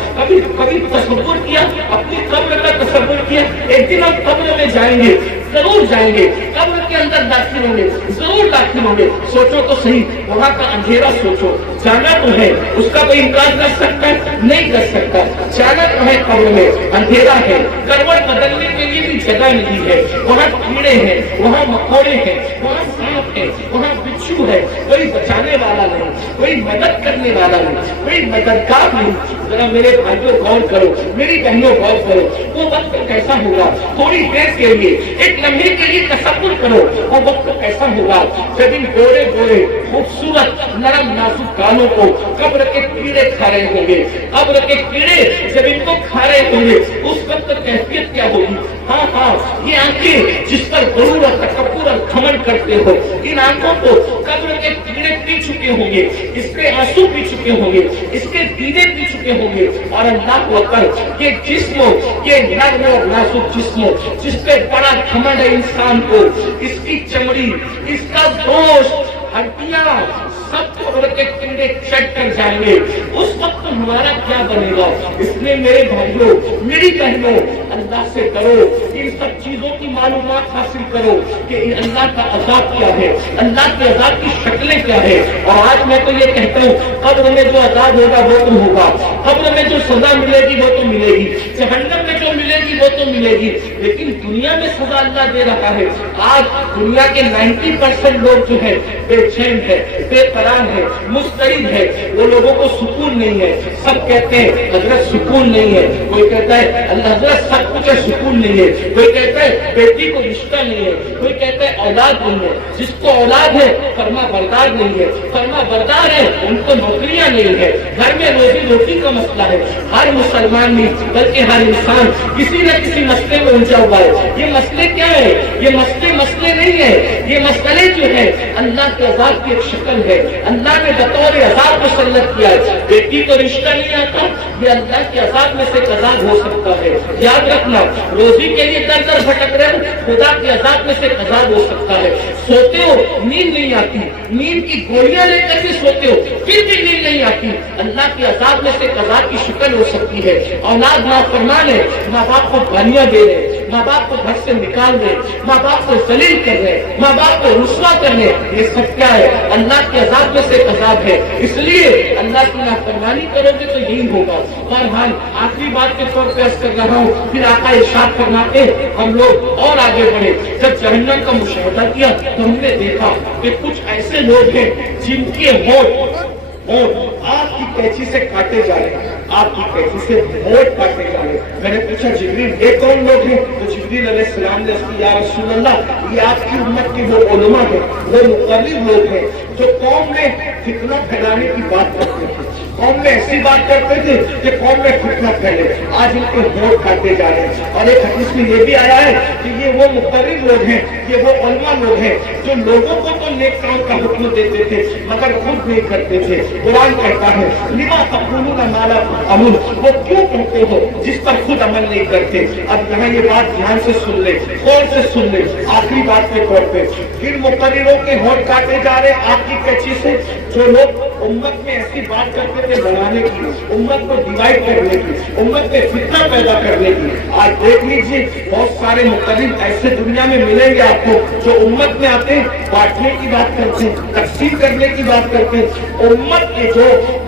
کبھی تصور کیا, اپنی قبر کا تصور کیا؟ ایک دن ہم قبر میں جائیں گے, ضرور جائیں گے, قبر کے اندر داخل ہوں گے, ضرور داخل ہوں گے. سوچو تو صحیح, وہاں کا اندھیرا سوچو. جانا تو ہے, اس کا کوئی انکار کر سکتا ہے؟ نہیں کر سکتا. جانا تو ہے, قبر میں اندھیرا ہے, کروٹ بدلنے کے لیے بھی جگہ نہیں ہے. وہاں کیڑے ہیں, وہاں مکوڑے ہیں, وہاں سانپ ہے, وہاں بچھو ہے. کوئی بچانے والا نہیں, کوئی مدد کرنے والا نہیں, کوئی مددگار نہیں. ذرا میرے بھائیوں غور کرو, میری بہنوں غور کرو, وہ وقت کیسا ہوگا؟ تھوڑی دیر کے لیے, ایک لمحے کے لیے تصور کرو, وہ وقت کیسا ہوگا جب ان گورے گورے خوبصورت نرم نازک گالوں کو قبر کے کیڑے کھا رہے ہوں گے. قبر کے کیڑے جب ان کو کھا رہے ہوں گے, اس وقت کیفیت کیا ہوگی؟ ہاں, یہ آنکھیں جس پر غرور اور تکبر اور گھمنڈ کرتے ہو, ان آنکھوں کو قبر کے کیڑے پی چکے ہوں گے, اس کے آنسو پی چکے ہوں گے, اس کے دیدے پی چکے ہوں گے. اور اللہ کو کر یہ جسم, یہ نرم اور نازک جسم جس پہ بڑا گھمنڈ ہے انسان کو, اس کی چمڑی, اس کا گوشت, ہڈیاں سب کو قبر کے کیڑے چٹ کر جائیں گے. اس وقت ہمارا کیا بنے گا؟ اس لیے میرے بھائیوں, میری بہنوں, اللہ سے کرو, ان سب چیزوں کی معلومات حاصل کرو کہ اللہ کا عذاب کیا ہے, اللہ کے عذاب کی شکلیں کیا ہے. اور آج میں تو یہ کہتا ہوں, قبر میں جو عذاب ہوگا وہ تو ہوگا, قبر میں جو سزا ملے گی وہ تو ملے گی, جہنم میں جو ملے گی وہ تو ملے گی. لیکن دنیا میں سزا اللہ دے رہا ہے. آج دنیا کے 90% لوگ جو ہے بے چین ہے, بے قرار ہے, مضطرب ہے. وہ لوگوں کو سکون نہیں ہے. سب کہتے ہیں حضرت سکون نہیں ہے, کوئی کہتا ہے اللہ حضرت سب کچھ ہے, سکون نہیں ہے. کوئی کہتا ہے بیٹی کو رشتہ نہیں ہے, کوئی کہتا ہے اولاد نہیں ہے. جس کو اولاد ہے فرما بردار نہیں ہے, فرما بردار ہے ان کو نوکریاں نہیں ہے, گھر میں روزی روٹی کا مسئلہ ہے. ہر مسلمان نہیں بلکہ ہر انسان کسی نہ کسی مسئلے میں الجھا ہوا ہے. یہ مسئلے کیا ہے؟ یہ مسئلے نہیں ہے, یہ مسئلے جو ہے اللہ کے عذاب کی ایک شکل ہے. اللہ نے بطور عذاب مسلط کیا ہے. بیٹی کو رشتہ نہیں آتا, یہ اللہ کے عذاب میں سے عذاب ہو سکتا ہے. یاد رکھنا, روزی کے لیے در در بھٹک رہے ہو, خدا کے عذاب میں سے عذاب ہو سکتا ہے. سوتے ہو, نیند نہیں آتی, نیند کی گولیاں لے کر کے سوتے ہو, پھر بھی نیند نہیں آتی, اللہ کے عذاب میں سے عذاب کی شکل ہو سکتی ہے. اولاد نافرمان ہے, ماں باپ کو گالیاں دے رہے, ماں باپ کو گھر سے نکال دے, ماں باپ کو ذلیل کر رہے, ماں باپ کو رسوا کر رہے. یہ سب کیا ہے؟ اللہ کے عذاب میں سے عذاب ہے. اس لیے اللہ کی نافرمانی کرو گے تو یہی ہوگا. بہرحال آخری بات کے طور پہ عرض کر رہا ہوں, پھر آقا ارشاد فرماتے ہم لوگ اور آگے بڑھے. جب جہنم کا مشاہدہ کیا تو ہم نے دیکھا کہ کچھ ایسے لوگ ہیں جن کے ہونٹ آپ کی قینچی سے کاٹے جا رہے ہیں, آپ کی قینچی سے ہونٹ کاٹے جا رہے ہیں. میں نے پوچھا جبریل یہ کون لوگ ہیں؟ تو جبریل علیہ السلام نے اس کی یا رسول اللہ یہ آپ کی امت کے وہ علماء ہیں, وہ مقرر لوگ ہیں جو قوم میں فتنہ پھیلانے کی بات کرتے ہیں, قوم میں ایسی بات کرتے تھے کہ قوم میں فتنہ پھیلے. آج ان کے ہونٹ کاٹے جا رہے ہیں. اور ایک حدیث میں یہ بھی آیا ہے کہ یہ وہ مقرر لوگ ہیں, یہ وہ علماء لوگ ہیں جو لوگوں کو تو نیک کام کا حکم دیتے تھے مگر خود نہیں کرتے تھے. قرآن کہتا ہے لما تقولون ما لا تفعلون, وہ کیوں کہتے ہو جس پر خود عمل نہیں کرتے. اب یہاں یہ بات دھیان سے سن لے, غور سے سن لے. آخری بات کے طور پہ پھر مقرروں کے ہونٹ کاٹے جا رہے آپ کی قینچی سے. جو لوگ امت میں ایسی بات کرتے تھے بنانے کی, امت کو ڈیوائڈ کرنے کی, امت میں فتنہ پیدا کرنے کی, آج دیکھ لیجیے بہت سارے مقرر ایسے دنیا میں ملیں گے آپ کو جو امت میں آتے ہیں بانٹنے کی بات کرتے ہیں, تقسیم کرنے کی بات کرتے ہیں. امت کے جو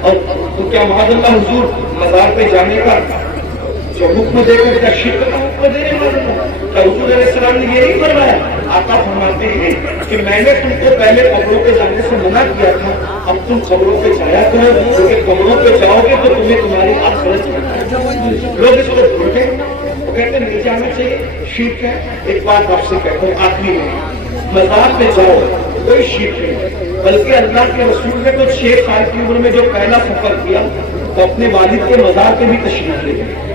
اور تو کیا معاذ اللہ حضور مزار پہ جانے کا جو حکم دے کر کیا شرک کا حکم دے رہے ہیں؟ کیا حضور علیہ السلام نے یہ نہیں فرمایا؟ آقا فرماتے ہیں کہ میں نے تم کو پہلے قبروں پہ جانے سے منع کیا تھا، اب تم قبروں پہ جایا کرو، کیونکہ قبروں پہ جاؤ گے تو تمہیں تمہاری آخرت لوگ اس کو بھولتے ہیں، وہ کہتے ہیں نہیں جانا چاہیے، شرک ہے۔ ایک بات آپ سے کہتا ہوں آخری میں، مزار پہ جاؤ کوئی شرک نہیں، بلکہ اللہ کے رسول نے تو 6 سال کی عمر میں جو پہلا سفر کیا تو اپنے والد کے مزار پہ بھی تشریف لے گئے،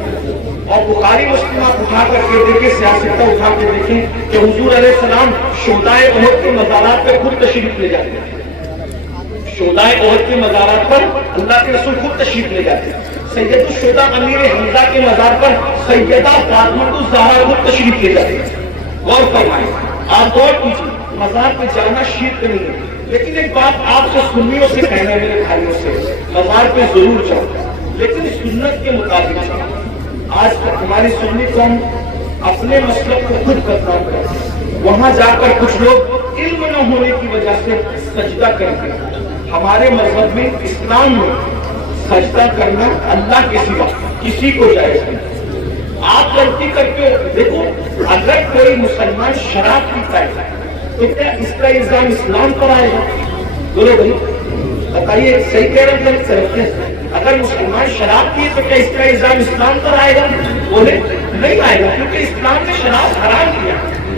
اور بخاری مسلم آپ اٹھا کر کے دیکھیں، سیاستہ اٹھا کے دیکھیں کہ حضور علیہ السلام شہدائے احد کے مزارات پہ خود تشریف لے جاتے ہیں، شہدائے احد کے مزارات پر اللہ کے رسول خود تشریف لے جاتے ہیں۔ سید الشہداء امیر حمزہ کے مزار پر سیدہ فاطمہ الزہرا خود تشریف لے جاتے ہیں۔ غور فرمائیں، آپ غور کیجیے، مزار پہ جانا شرک نہیں ہے، لیکن ایک بات آپ سے سنیوں سے کہنا ہے، میرے بھائیوں سے، مزار پہ ضرور جاؤ لیکن سنت کے مطابق جاؤ۔ آج تک ہماری سنی قوم اپنے مسلک کو خود بدنام کرتی ہے، وہاں جا کر کچھ لوگ علم نہ ہونے کی وجہ سے سجدہ کرتے ہیں۔ ہمارے مذہب میں، اسلام میں سجدہ کرنا اللہ کے سوا کسی کو جائز نہیں۔ آپ غلطی کرتے ہو، دیکھو اگر کوئی مسلمان شراب پیتا ہے تو کیا اس کا الزام اسلام پر آئے گا؟ بولو بھائی بتائیے، صحیح کہہ رہے ہیں سر؟ اگر مسلمان شراب پیے تو کیا اس کا الزام اسلام پر آئے گا؟ بولے نہیں آئے گا، کیونکہ اسلام نے شراب حرام کیا۔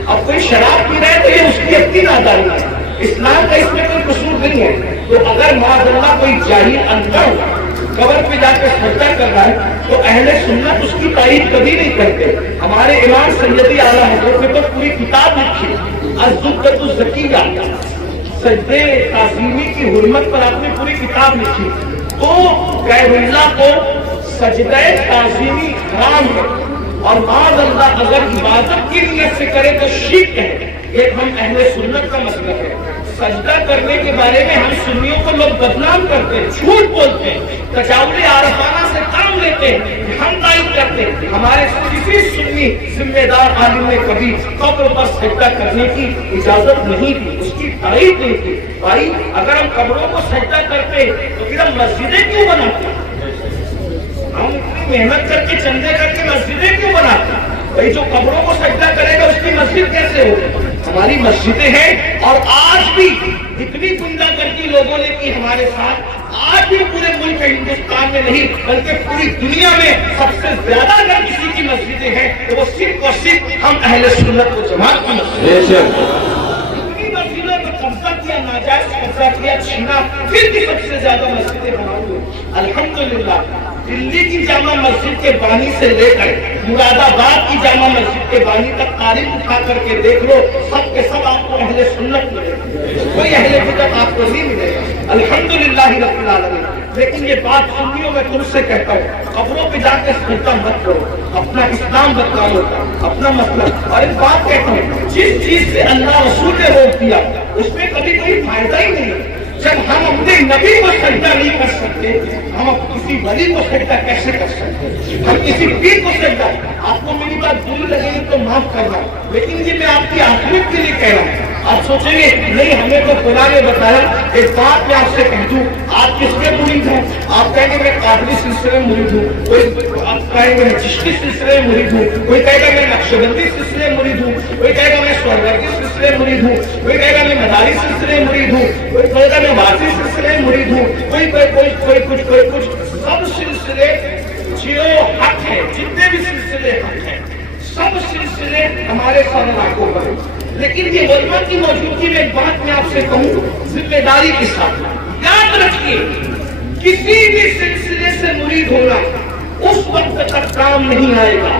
اب کوئی شراب پی رہا ہے تو یہ اس کی اپنی نادانی ہے، اسلام کا اس میں کوئی قصور نہیں ہے۔ تو اگر معاذ اللہ کوئی جاہل اندھا قبر پہ جا کے سجدہ کر رہا ہے تو اہل سنت اس کی تعریف کبھی نہیں کرتے۔ ہمارے امام سیدی اعلیٰ حضرت نے تو پوری کتاب لکھی، الزبدۃ الزکیہ، سجدے تعظیمی کی حرمت پر آپ نے پوری کتاب لکھی۔ تو غیر اللہ کو سجدہ تعظیمی حرام ہے، اور معاذ اللہ اگر عبادت کی نیت سے کرے تو شرک ہے۔ یہ ہم اہل سنت کا مسئلہ ہے۔ سجدہ کرنے کے بارے میں ہم سنیوں کو لوگ بدنام کرتے ہیں، جھوٹ بولتے ہیں، تجاوز عارفانہ سے کام لیتے ہیں، ہم تائید کرتے ہیں۔ ہمارے کسی سنی ذمہ دار عالم نے کبھی قبر پر سجدہ کرنے کی اجازت نہیں دی، اس کی تائید نہیں کی۔ بھائی اگر ہم قبروں کو سجدہ کرتے تو پھر ہم مسجدیں کیوں بناتے؟ ہم اتنی محنت کر کے چندے کر کے مسجدیں کیوں بناتے؟ بھائی جو قبروں کو سجدہ کرے گا اس کی مسجد کیسے ہوگی؟ ہماری مسجدیں ہیں، اور آج بھی اتنی گنڈا گردی لوگوں نے کی ہمارے ساتھ، آج بھی پورے ملک ہندوستان میں نہیں بلکہ پوری دنیا میں سب سے زیادہ اگر کسی کی مسجدیں ہیں تو وہ صرف اور صرف ہم اہل سنت و جماعت کی مسجد۔ اتنی مسجدوں پر قبضہ کیا، ناجائز قبضہ کیا، چھینا، پھر بھی سب سے زیادہ مسجدیں بنا ہوئے۔ الحمدللہ دلی کی جامع مسجد کے بانی سے لے کر مراد آباد کی جامع مسجد کے بانی تک تاریخ اٹھا کر کے دیکھ لو، سب کے سب آپ کو اہل سنت ملے گا، کوئی اہل بدعت آپ کو نہیں ملے گا، الحمدللہ رب العالمین۔ لیکن یہ بات سنیوں میں تم سے کہتا ہوں، قبروں پہ جا کے سجدہ مت کرو، اپنا اسلام بتلاؤ، اپنا مسئلہ۔ اور ایک بات کہتا ہوں، جس چیز سے اللہ رسول نے روک دیا اس میں کبھی کوئی فائدہ ہی نہیں۔ جب ہم اپنے نبی کو سجدہ نہیں کر سکتے، ہم کسی ولی کو سجدہ کیسے کر سکتے؟ ہم کسی پیر کو سجدہ، آپ کو میری بات بری لگے گی تو معاف کرنا، لیکن یہ میں آپ کی آخرت کے لیے کہہ رہا ہوں۔ آپ سوچیں گے نہیں ہمیں تو خدا نے بتایا۔ ایک بات میں آپ سے کہہ دوں، آپ کس کے مرید ہیں؟ آپ کہیں گے میں قادری سلسلے میں مرید ہوں، کوئی آپ کہیں گے میں چشتی سلسلے میں مرید ہوں، کوئی کہے گا میں نقشبندی سلسلے میں مرید ہوں، کوئی کہے گا میں سہروردی سلسلے میں مرید ہوں، کوئی کہے گا میں مداری سلسلے میں مرید ہوں، کوئی کہے گا میں واسی سلسلے میں مرید ہوں، کوئی کچھ۔ سب سلسلے جو حق ہے، جتنے بھی سلسلے حق ہیں، سب سلسلے ہمارے سامنے آنکھوں پر ہیں۔ لیکن یہ علماء کی موجودگی میں ایک بات میں آپ سے کہوں ذمہ داری کے ساتھ، یاد رکھیے کسی بھی سلسلے سے مرید ہونا اس وقت تک کام نہیں آئے گا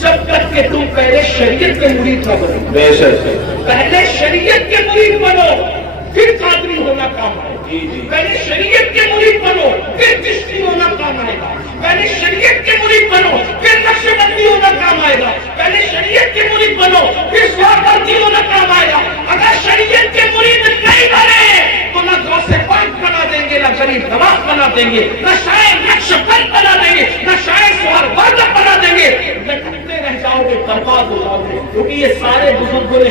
جب تک کہ تم پہلے شریعت کے مرید نہ بنو۔ پہلے شریعت کے مرید بنو پھر قادری ہونا کام آئے گا، پہلے شریعت کے مرید بنو پھر چشتی ہونا کام آئے گا، پہلے شریعت کے مرید بنو پھر نقشبندی ہونا کام آئے گا، پہلے شریعت کے مرید بنو پھر سہروردی ہونا کام آئے گا۔ اگر شریعت کے مرید نہیں بنے تو نہ غوث پاک بنا دیں گے، نہ غریب نواز بنا دیں گے، نہ شاعر نقشبند بنا دیں گے، نہ شاعر سہروردہ بنا دیں گے، لٹکتے رہ جاؤ گے، برباد ہو جاؤ گے۔ کیونکہ یہ سارے بزرگوں نے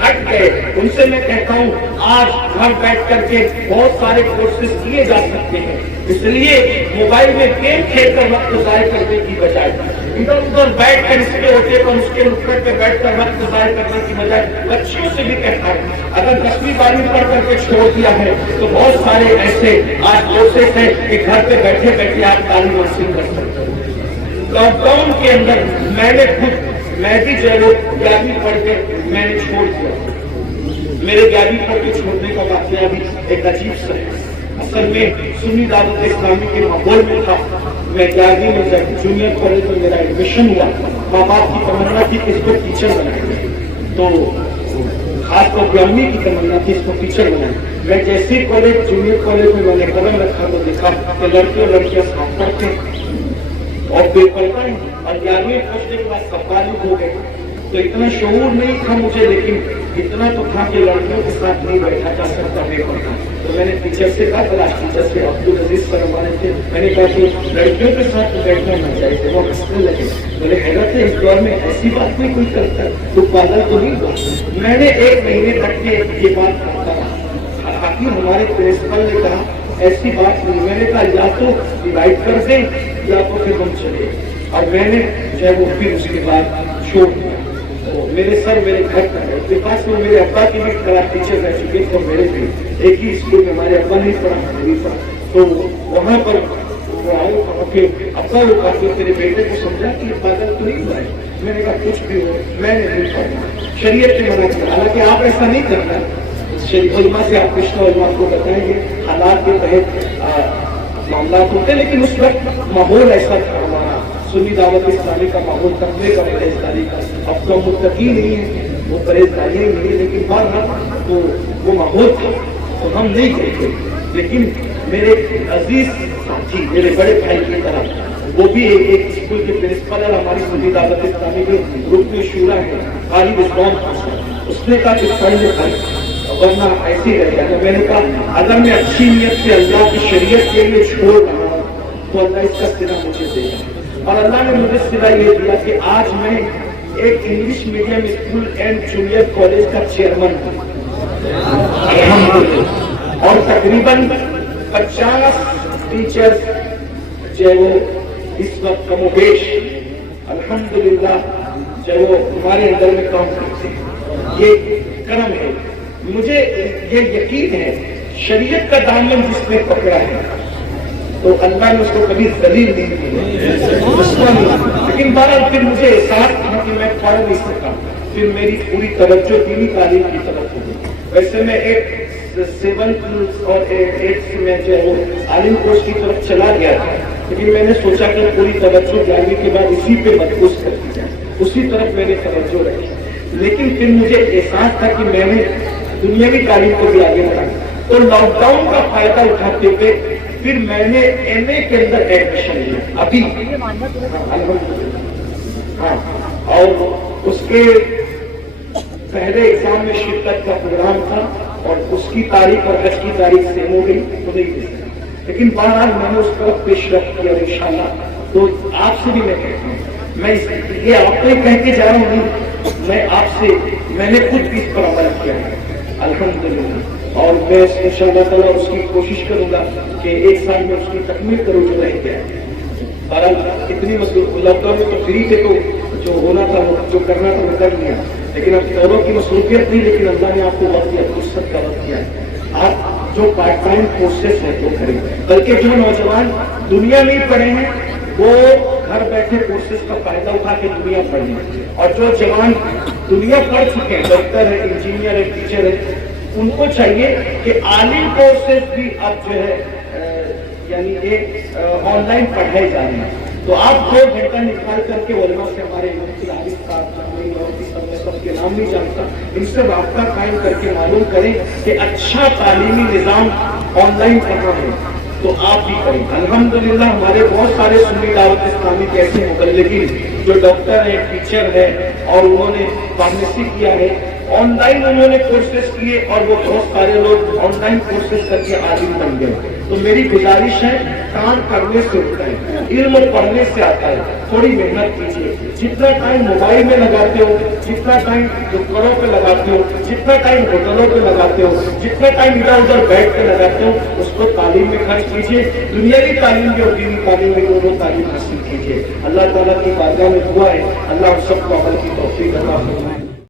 ہٹ گئے ان سے میں کہتا ہوں آج گھر بیٹھ کر کے بہت سارے کورسز کیے جا سکتے ہیں، اس لیے موبائل میں گیم کھیل کر وقت ضائع کرنے کی بجائے ادھر ادھر بیٹھ کر اس کے ہوتے پر اس کے نکڑ پہ بیٹھ کر وقت ضائع کرنے کی بجائے بچیوں سے بھی کہتا ہوں اگر 10ویں 12ویں پڑھ کر کے چھوڑ دیا ہے تو بہت سارے ایسے آج کورسز ہیں کہ گھر پہ بیٹھے بیٹھے آپ تعلیم حاصل کر سکتے ہیں۔ لاک ڈاؤن کے اندر میں نے میں بھی جو ہے وہ 11ویں پڑھ کے میں نے چھوڑ دیا، میرے 11ویں پڑھ کے چھوڑنے کا واقعہ بھی ایک عجیب سا ہے۔ اصل میں سنی دعوت اسلامی کے ماحول میں تھا، میں 11ویں میں جب جونیئر کالج میں میرا ایڈمیشن ہوا، ماں باپ کی تمنا تھی کہ اس کو ٹیچر بنائیں، تو خاص طور پہ امی کی تمنا تھی اس کو ٹیچر بنائیں۔ میں جیسے کالج جونیئر کالج میں میں نے قدم رکھا تو دیکھا کہ لڑکے اور لڑکیاں ساتھ پڑھتے اور بے پردہ ہیں، اور 11ویں پہنچنے کے بعد سب بالغ ہو گئے، تو اتنا شعور نہیں تھا مجھے، لیکن اتنا تو تھا کہ لڑکیوں کے ساتھ نہیں بیٹھا جا سکتا بے پردہ۔ تو میں نے ٹیچر سے کہا، کلاس ٹیچر سے عبدالعزیز سر ہمارے تھے، میں نے کہا کہ لڑکیوں کے ساتھ بیٹھنا نہ چاہیے، وہ ہنسنے لگے، بولے حیرت ہے اس دور میں ایسی بات نہیں کوئی کرتا ہے، تو پاگل تو نہیں ہوا۔ میں نے 1 مہینے تک کے یہ بات کرتا رہا، حقیقی ہمارے پرنسپل نے کہا ایسی بات نہیں، میں نے کہا یا تو ڈیوائڈ کر دیں یا تو پھر ہم چلے، اور میں نے جو ہے وہ پھر اس کے بعد چھوڑ دیا۔ تو میرے سر میرے گھر پر ہے، اتفاق میں میرے ابا کی بھی کلاس ٹیچر رہ چکے تھے، میرے بھی ایک ہی اسکول میں، ہمارے ابا نہیں پڑھا میں بھی پڑھا، تو وہاں پر وہ آئے کہ ابا وہ کہا تیرے بیٹے کو سمجھا کہ یہ پاگل تو نہیں ہوا ہے، میں نے کہا کچھ بھی ہو میں نے نہیں پڑھا، شریعت نے منع کیا، حالانکہ آپ ایسا نہیں کرنا، شریف علماء سے آپ رشتہ علماء کو بتائیں گے حالات کے تحت معاملات ہوتے ہیں، لیکن اس وقت ماحول ایسا تھا ہمارا سنی دعوت اسلامی کا ماحول، تقوی کا، پرہیزگاری کا، اب تو متقی نہیں ہے وہ پرہیزگاری نہیں ہے، لیکن بہرحال تو وہ ماحول تھا تو ہم نہیں گئے تھے، لیکن میرے عزیز ساتھی میرے بڑے بھائی کی طرح وہ بھی ایک اسکول کے پرنسپل ہے، ہماری سنی دعوت اسلامی کے رکن شورا ہے غالب اسلام خان، اس نے کہا کہ پڑھ لے بھائی ورنہ ایسے ہی رہ جاتا۔ میں نے کہا اگر میں اچھی نیت سے اللہ کی شریعت کے لیے چھوڑ رہا ہوں تو اللہ اس کا صلہ مجھے دے گا، اور اللہ نے مجھے صلہ یہ دیا کہ آج میں ایک English medium school and junior college کا چیئرمین ہوں اور تقریباً 50 ٹیچر جو وہ اس وقت کم و بیش الحمدللہ جو وہ ہمارے اندر میں کام کرتے ہیں، یہ کرم ہے۔ مجھے یہ یقین ہے شریعت کا دامن جس نے پکڑا ہے تو اللہ نے اس کو کبھی ذلیل نہیں کیا، لیکن بہرحال پھر مجھے احساس تھا کہ میں پڑھ نہیں سکا، پھر میری پوری توجہ دینی تعلیم کی طرف ہوئی۔ ویسے میں 7th اور 8th میں جو ہے وہ عالم کورس کی طرف چلا گیا تھا، لیکن میں نے سوچا کہ پوری توجہ جاننے کے بعد اسی پہ مرکوز کر دی جائے، اسی طرف میں نے توجہ رکھی، لیکن پھر مجھے احساس تھا کہ میں نے دنیاوی تعلیم کو بھی آگے بڑھایا، تو لاک ڈاؤن کا فائدہ اٹھاتے ہوئے پھر میں نے ایم اے کے اندر ایڈمیشن لیا ابھی، ہاں، اور اس کے پہلے ایگزام میں شرکت کا پروگرام تھا اور اس کی تاریخ اور حج کی تاریخ سیم ہو گئی تو نہیں دے سکا، لیکن بہرحال میں نے اس طرف پیش رفت کیا، اور انشاءاللہ تو آپ سے بھی میں کہتا ہوں، میں یہ آپ کو کہہ کے جا رہا ہوں، میں آپ سے میں نے خود بھی اس پر عمل کیا ہے الحمدللہ، اور میں انشاءاللہ تعالیٰ اس کی کوشش کروں گا کہ 1 سال میں اس کی تکمیل کروں جو رہ گیا ہے۔ بہرحال اتنی لاک ڈاؤن میں تو فری تھے تو جو ہونا تھا جو کرنا تھا وہ کر لیا، لیکن اب دونوں کی مصروفیت نہیں، لیکن اللہ نے آپ کو وقت دیا، فرصت کا وقت دیا ہے، آپ جو پارٹ ٹائم کورسز ہیں وہ کریں، بلکہ جو نوجوان دنیا نہیں پڑھے ہیں وہ گھر بیٹھے کورسز کا فائدہ اٹھا کے دنیا پڑھیں، اور جو جوان دنیا پڑھ چکے ہیں، ڈاکٹر ہے، انجینئر ہے، ٹیچر ہے، ان کو چاہیے کہ عالم کورسز بھی اب جو ہے یعنی یہ آن لائن پڑھائے جا رہے ہیں، تو آپ 2 گھنٹہ نکال کر کے علماء سے ہمارے مفتی عارف صاحب میں سب کے نام نہیں جانتا، ان سے رابطہ قائم کر کے معلوم کریں کہ اچھا تعلیمی نظام آن لائن کہاں ہے تو آپ بھی کریں۔ الحمدللہ ہمارے بہت سارے سنی دعوت اسلامی کے ایسے مبلغین جو ڈاکٹر ہیں، ٹیچر ہے، اور انہوں نے فارمیسی کیا ہے، آن لائن انہوں نے کورسز کیے، اور وہ بہت سارے لوگ آن لائن کورسز کر کے عالم بن گئے۔ تو میری گزارش ہے احسان کرنے سے ہوتا ہے، علم پڑھنے سے آتا ہے. تھوڑی محنت کیجیے. جتنا ٹائم موبائل میں لگاتے ہو، جتنا ٹائم دکانوں پہ لگاتے ہو، جتنا ٹائم ہوٹلوں پہ لگاتے ہو، جتنا ٹائم ادھر ادھر بیٹھ کے لگاتے ہو، اس کو تعلیم میں خرچ کیجیے. دنیاوی تعلیم بھی اور دینی تعلیم بھی دونوں تعلیم حاصل کیجیے. اللہ تعالیٰ کی بارگاہ میں دعا ہے اللہ ہم سب کو عمل کی توفیق عطا فرمائے.